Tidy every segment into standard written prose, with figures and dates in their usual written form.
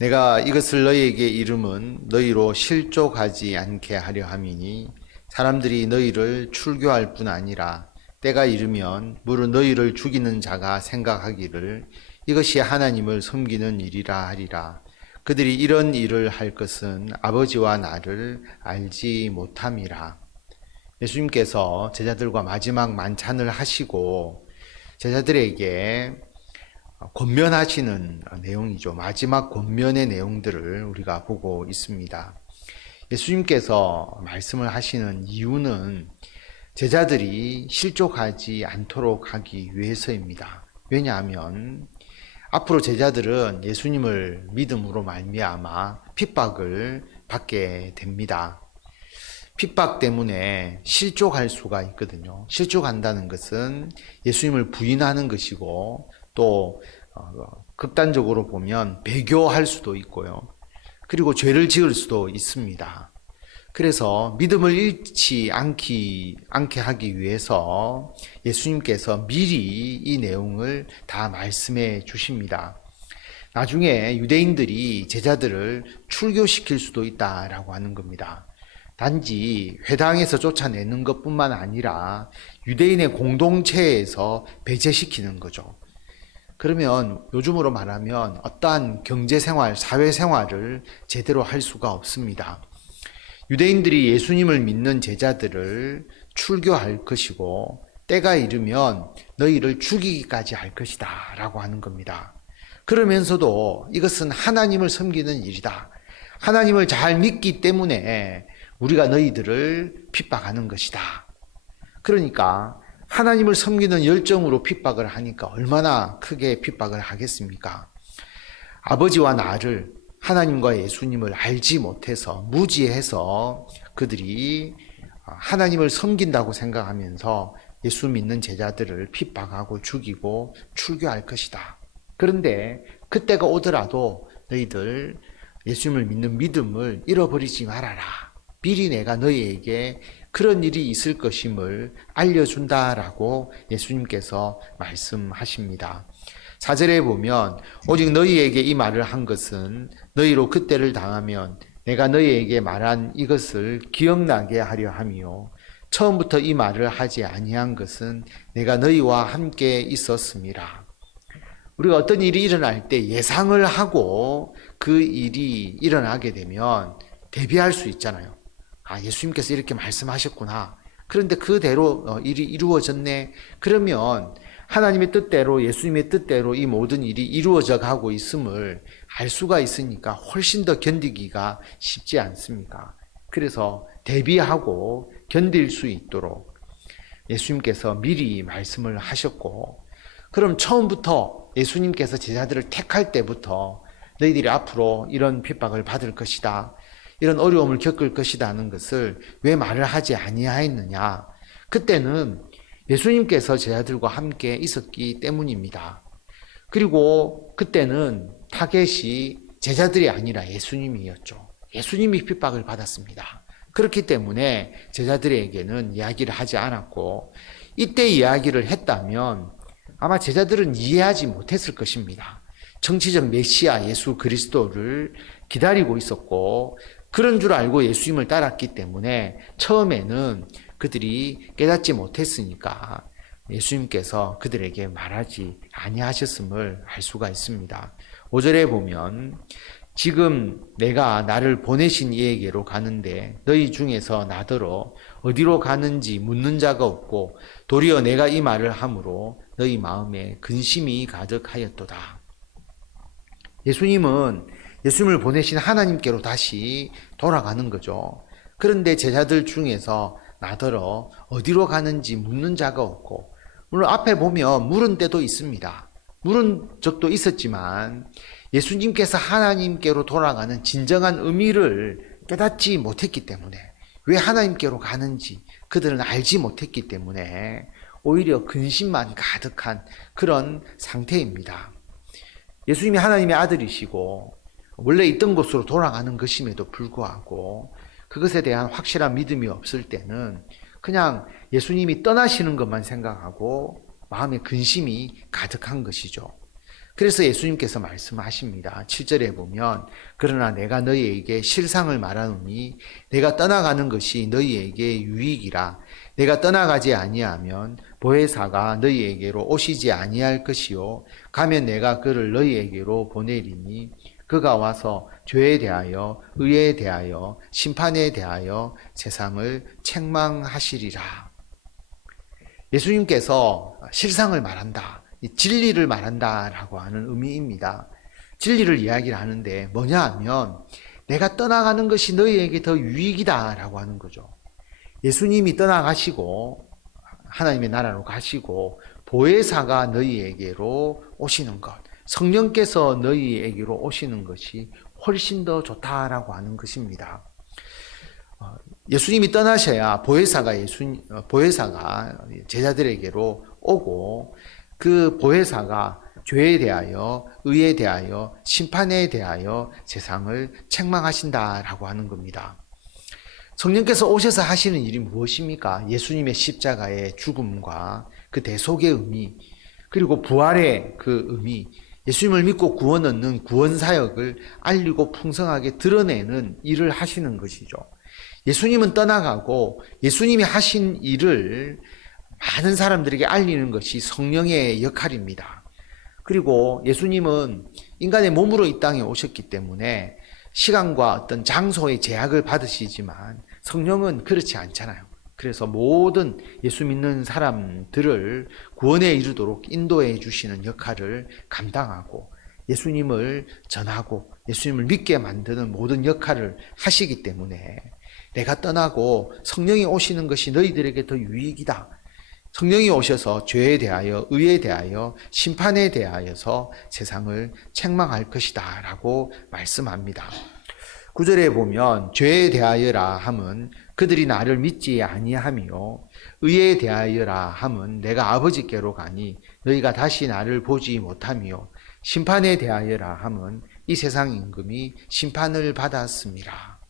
내가 이것을 너희에게 이름은 너희로 실족하지 않게 하려 함이니 사람들이 너희를 출교할 뿐 아니라 때가 이르면 무릇 너희를 죽이는 자가 생각하기를 이것이 하나님을 섬기는 일이라 하리라. 그들이 이런 일을 할 것은 아버지와 나를 알지 못함이라. 예수님께서 제자들과 마지막 만찬을 하시고 제자들에게 권면하시는 내용이죠. 마지막 권면의 내용들을 우리가 보고 있습니다. 예수님께서 말씀을 하시는 이유는 제자들이 실족하지 않도록 하기 위해서입니다. 왜냐하면 앞으로 제자들은 예수님을 믿음으로 말미암아 핍박을 받게 됩니다. 핍박 때문에 실족할 수가 있거든요. 실족한다는 것은 예수님을 부인하는 것이고 또 극단적으로 보면 배교할 수도 있고요. 그리고 죄를 지을 수도 있습니다. 그래서 믿음을 잃지 않게 하기 위해서 예수님께서 미리 이 내용을 다 말씀해 주십니다. 나중에 유대인들이 제자들을 출교시킬 수도 있다라고 하는 겁니다. 단지 회당에서 쫓아내는 것뿐만 아니라 유대인의 공동체에서 배제시키는 거죠. 그러면 요즘으로 말하면 어떠한 경제생활, 사회생활을 제대로 할 수가 없습니다. 유대인들이 예수님을 믿는 제자들을 출교할 것이고 때가 이르면 너희를 죽이기까지 할 것이다 라고 하는 겁니다. 그러면서도 이것은 하나님을 섬기는 일이다. 하나님을 잘 믿기 때문에 우리가 너희들을 핍박하는 것이다. 그러니까 하나님을 섬기는 열정으로 핍박을 하니까 얼마나 크게 핍박을 하겠습니까? 아버지와 나를, 하나님과 예수님을 알지 못해서 무지해서 그들이 하나님을 섬긴다고 생각하면서 예수 믿는 제자들을 핍박하고 죽이고 출교할 것이다. 그런데 그때가 오더라도 너희들 예수님을 믿는 믿음을 잃어버리지 말아라. 미리 내가 너희에게 그런 일이 있을 것임을 알려준다라고 예수님께서 말씀하십니다. 4절에 보면 오직 너희에게 이 말을 한 것은 너희로 그때를 당하면 내가 너희에게 말한 이것을 기억나게 하려 함이요 처음부터 이 말을 하지 아니한 것은 내가 너희와 함께 있었음이라. 우리가 어떤 일이 일어날 때 예상을 하고 그 일이 일어나게 되면 대비할 수 있잖아요. 예수님께서 이렇게 말씀하셨구나. 그런데 그대로 일이 이루어졌네. 그러면 하나님의 뜻대로, 예수님의 뜻대로 이 모든 일이 이루어져 가고 있음을 알 수가 있으니까 훨씬 더 견디기가 쉽지 않습니까? 그래서 대비하고 견딜 수 있도록 예수님께서 미리 말씀을 하셨고, 그럼 처음부터 예수님께서 제자들을 택할 때부터 너희들이 앞으로 이런 핍박을 받을 것이다, 이런 어려움을 겪을 것이다 하는 것을 왜 말을 하지 아니하였느냐? 그때는 예수님께서 제자들과 함께 있었기 때문입니다. 그리고 그때는 타겟이 제자들이 아니라 예수님이었죠. 예수님이 핍박을 받았습니다. 그렇기 때문에 제자들에게는 이야기를 하지 않았고, 이때 이야기를 했다면 아마 제자들은 이해하지 못했을 것입니다. 정치적 메시아 예수 그리스도를 기다리고 있었고, 그런 줄 알고 예수님을 따랐기 때문에 처음에는 그들이 깨닫지 못했으니까 예수님께서 그들에게 말하지 아니하셨음을 알 수가 있습니다. 5절에 보면 지금 내가 나를 보내신 이에게로 가는데 너희 중에서 나더러 어디로 가는지 묻는 자가 없고 도리어 내가 이 말을 함으로 너희 마음에 근심이 가득하였도다. 예수님은 예수님을 보내신 하나님께로 다시 돌아가는 거죠. 그런데 제자들 중에서 나더러 어디로 가는지 묻는 자가 없고, 물론 앞에 보면 물은 때도 있습니다. 물은 적도 있었지만 예수님께서 하나님께로 돌아가는 진정한 의미를 깨닫지 못했기 때문에, 왜 하나님께로 가는지 그들은 알지 못했기 때문에 오히려 근심만 가득한 그런 상태입니다. 예수님이 하나님의 아들이시고 원래 있던 곳으로 돌아가는 것임에도 불구하고 그것에 대한 확실한 믿음이 없을 때는 그냥 예수님이 떠나시는 것만 생각하고 마음에 근심이 가득한 것이죠. 그래서 예수님께서 말씀하십니다. 7절에 보면 그러나 내가 너희에게 실상을 말하노니 내가 떠나가는 것이 너희에게 유익이라. 내가 떠나가지 아니하면 보혜사가 너희에게로 오시지 아니할 것이요 가면 내가 그를 너희에게로 보내리니 그가 와서 죄에 대하여 의에 대하여 심판에 대하여 세상을 책망하시리라. 예수님께서 실상을 말한다, 진리를 말한다라고 하는 의미입니다. 진리를 이야기를 하는데 뭐냐 하면 내가 떠나가는 것이 너희에게 더 유익이다라고 하는 거죠. 예수님이 떠나가시고 하나님의 나라로 가시고 보혜사가 너희에게로 오시는 것, 성령께서 너희에게로 오시는 것이 훨씬 더 좋다라고 하는 것입니다. 예수님이 떠나셔야 보혜사가 제자들에게로 오고 그 보혜사가 죄에 대하여 의에 대하여 심판에 대하여 세상을 책망하신다라고 하는 겁니다. 성령께서 오셔서 하시는 일이 무엇입니까? 예수님의 십자가의 죽음과 그 대속의 의미, 그리고 부활의 그 의미, 예수님을 믿고 구원 얻는 구원 사역을 알리고 풍성하게 드러내는 일을 하시는 것이죠. 예수님은 떠나가고 예수님이 하신 일을 많은 사람들에게 알리는 것이 성령의 역할입니다. 그리고 예수님은 인간의 몸으로 이 땅에 오셨기 때문에 시간과 어떤 장소의 제약을 받으시지만 성령은 그렇지 않잖아요. 그래서 모든 예수 믿는 사람들을 구원에 이르도록 인도해 주시는 역할을 감당하고 예수님을 전하고 예수님을 믿게 만드는 모든 역할을 하시기 때문에 내가 떠나고 성령이 오시는 것이 너희들에게 더 유익이다. 성령이 오셔서 죄에 대하여 의에 대하여 심판에 대하여서 세상을 책망할 것이다 라고 말씀합니다. 9절에 보면 죄에 대하여라 함은 그들이 나를 믿지 아니하며 의에 대하여라 함은 내가 아버지께로 가니 너희가 다시 나를 보지 못하며 심판에 대하여라 함은 이 세상 임금이 심판을 받았습니다.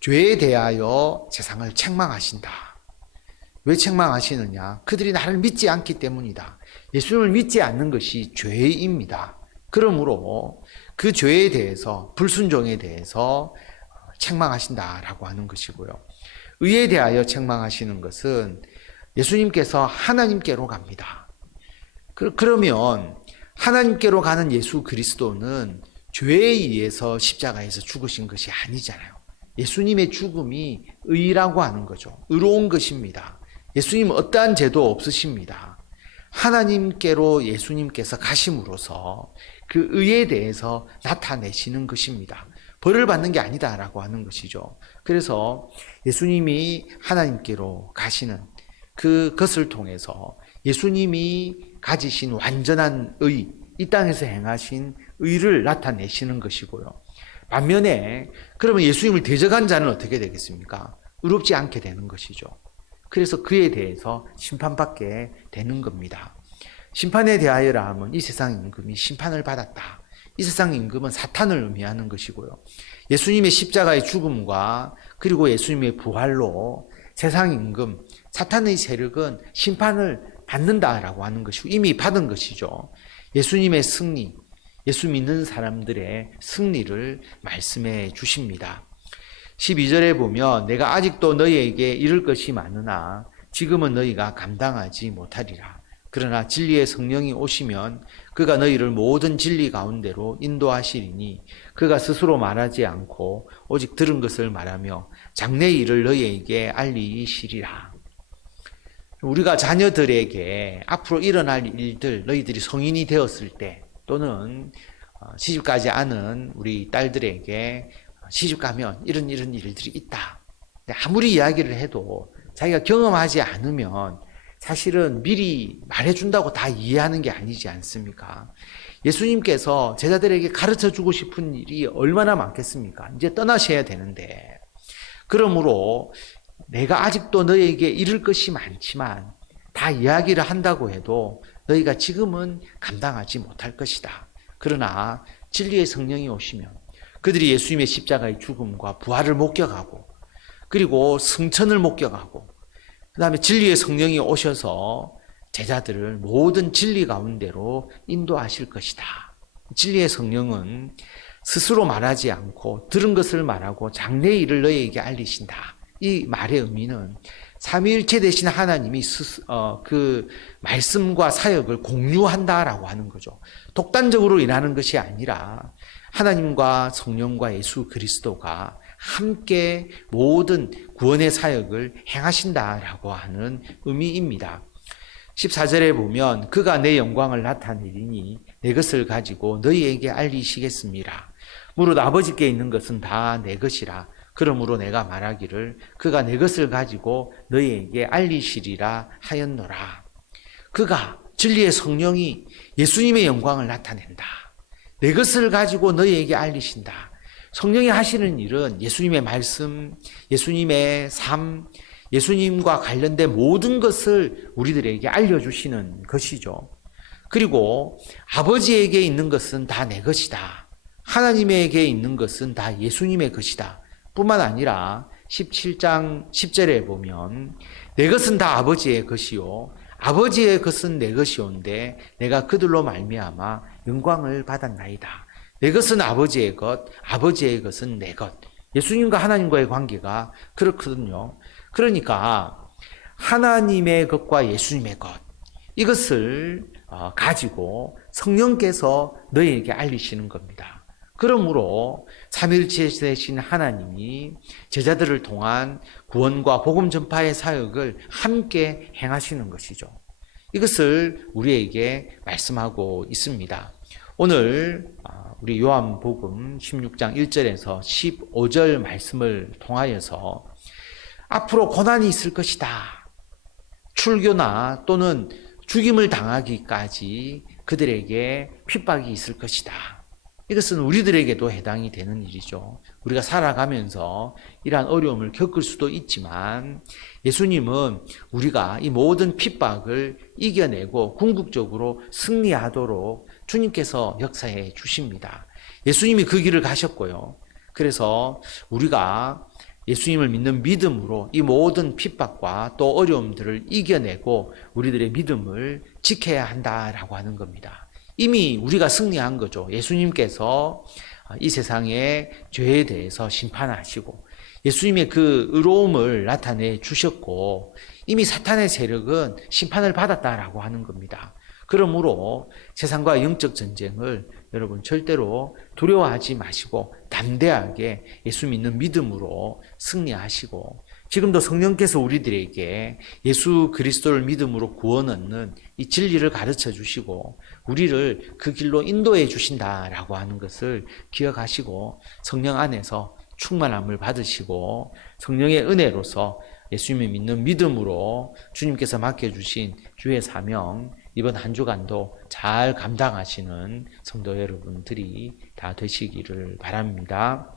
죄에 대하여 세상을 책망하신다. 왜 책망하시느냐? 그들이 나를 믿지 않기 때문이다. 예수님을 믿지 않는 것이 죄입니다. 그러므로 그 죄에 대해서, 불순종에 대해서 책망하신다라고 하는 것이고요. 의에 대하여 책망하시는 것은 예수님께서 하나님께로 갑니다. 그러면 하나님께로 가는 예수 그리스도는 죄에 의해서 십자가에서 죽으신 것이 아니잖아요. 예수님의 죽음이 의라고 하는 거죠. 의로운 것입니다. 예수님은 어떠한 죄도 없으십니다. 하나님께로 예수님께서 가심으로써 그 의에 대해서 나타내시는 것입니다. 벌을 받는 게 아니다라고 하는 것이죠. 그래서 예수님이 하나님께로 가시는 그것을 통해서 예수님이 가지신 완전한 의, 이 땅에서 행하신 의를 나타내시는 것이고요. 반면에 그러면 예수님을 대적한 자는 어떻게 되겠습니까? 의롭지 않게 되는 것이죠. 그래서 그에 대해서 심판받게 되는 겁니다. 심판에 대하여라 하면 이 세상 임금이 심판을 받았다. 이 세상 임금은 사탄을 의미하는 것이고요. 예수님의 십자가의 죽음과 그리고 예수님의 부활로 세상 임금, 사탄의 세력은 심판을 받는다라고 하는 것이고 이미 받은 것이죠. 예수님의 승리, 예수 믿는 사람들의 승리를 말씀해 주십니다. 12절에 보면 내가 아직도 너희에게 이를 것이 많으나 지금은 너희가 감당하지 못하리라. 그러나 진리의 성령이 오시면 그가 너희를 모든 진리 가운데로 인도하시리니 그가 스스로 말하지 않고 오직 들은 것을 말하며 장래 일을 너희에게 알리시리라. 우리가 자녀들에게 앞으로 일어날 일들, 너희들이 성인이 되었을 때 또는 시집가지 않은 우리 딸들에게 시집가면 이런 일들이 있다. 아무리 이야기를 해도 자기가 경험하지 않으면 사실은 미리 말해준다고 다 이해하는 게 아니지 않습니까? 예수님께서 제자들에게 가르쳐주고 싶은 일이 얼마나 많겠습니까? 이제 떠나셔야 되는데. 그러므로 내가 아직도 너희에게 이를 것이 많지만 다 이야기를 한다고 해도 너희가 지금은 감당하지 못할 것이다. 그러나 진리의 성령이 오시면 그들이 예수님의 십자가의 죽음과 부활을 목격하고 그리고 승천을 목격하고 그 다음에 진리의 성령이 오셔서 제자들을 모든 진리 가운데로 인도하실 것이다. 진리의 성령은 스스로 말하지 않고 들은 것을 말하고 장래의 일을 너희에게 알리신다. 이 말의 의미는 삼위일체 되신 하나님이 그 말씀과 사역을 공유한다라고 하는 거죠. 독단적으로 일하는 것이 아니라 하나님과 성령과 예수 그리스도가 함께 모든 구원의 사역을 행하신다라고 하는 의미입니다. 14절에 보면 그가 내 영광을 나타내리니 내 것을 가지고 너희에게 알리시겠습니다. 무릇 아버지께 있는 것은 다 내 것이라. 그러므로 내가 말하기를 그가 내 것을 가지고 너희에게 알리시리라 하였노라. 그가 진리의 성령이 예수님의 영광을 나타낸다. 내 것을 가지고 너희에게 알리신다. 성령이 하시는 일은 예수님의 말씀, 예수님의 삶, 예수님과 관련된 모든 것을 우리들에게 알려주시는 것이죠. 그리고 아버지에게 있는 것은 다 내 것이다. 하나님에게 있는 것은 다 예수님의 것이다. 뿐만 아니라 17장 10절에 보면 내 것은 다 아버지의 것이요 아버지의 것은 내 것이온데 내가 그들로 말미암아 영광을 받았나이다. 내 것은 아버지의 것, 아버지의 것은 내 것. 예수님과 하나님과의 관계가 그렇거든요. 그러니까 하나님의 것과 예수님의 것, 이것을 가지고 성령께서 너희에게 알리시는 겁니다. 그러므로 삼위일체 되신 하나님이 제자들을 통한 구원과 복음 전파의 사역을 함께 행하시는 것이죠. 이것을 우리에게 말씀하고 있습니다. 오늘 우리 요한복음 16장 1절에서 15절 말씀을 통하여서 앞으로 고난이 있을 것이다. 출교나 또는 죽임을 당하기까지 그들에게 핍박이 있을 것이다. 이것은 우리들에게도 해당이 되는 일이죠. 우리가 살아가면서 이러한 어려움을 겪을 수도 있지만 예수님은 우리가 이 모든 핍박을 이겨내고 궁극적으로 승리하도록 주님께서 역사해 주십니다. 예수님이 그 길을 가셨고요. 그래서 우리가 예수님을 믿는 믿음으로 이 모든 핍박과 또 어려움들을 이겨내고 우리들의 믿음을 지켜야 한다라고 하는 겁니다. 이미 우리가 승리한 거죠. 예수님께서 이 세상의 죄에 대해서 심판하시고 예수님의 그 의로움을 나타내 주셨고 이미 사탄의 세력은 심판을 받았다라고 하는 겁니다. 그러므로 세상과 영적 전쟁을 여러분 절대로 두려워하지 마시고 담대하게 예수 믿는 믿음으로 승리하시고 지금도 성령께서 우리들에게 예수 그리스도를 믿음으로 구원 얻는 이 진리를 가르쳐 주시고 우리를 그 길로 인도해 주신다라고 하는 것을 기억하시고 성령 안에서 충만함을 받으시고 성령의 은혜로서 예수님을 믿는 믿음으로 주님께서 맡겨주신 주의 사명 이번 한 주간도 잘 감당하시는 성도 여러분들이 다 되시기를 바랍니다.